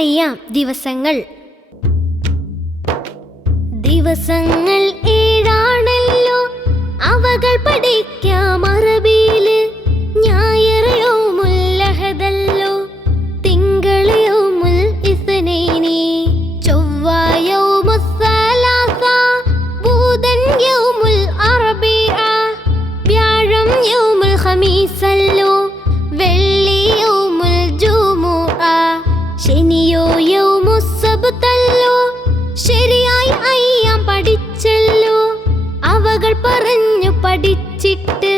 അയ്യാം ദിവസങ്ങൾ. ദിവസങ്ങൾ ഏഴാണല്ലോ, അവകൾ പഠിക്കാം അറബിയില്. ഞായർ യൗമുൽ അഹദല്ലോ, തിങ്കൾ യൗമുൽ ഇസ്നൈനി, ചൊവ്വ യൗമുൽ സലാസ, ബുധൻ യൗമുൽ അർബിഅ, വ്യാഴം യൗമുൽ ഖമീസല്ലോ, വെള്ളി യൗമുൽ ജുമുഅ, ശനിയോ യൗമുസ് സബ്തല്ലോ. ശരിയായി അയ്യാം പഠിച്ചല്ലോ, അവകൾ പറഞ്ഞു പഠിച്ചിട്ട്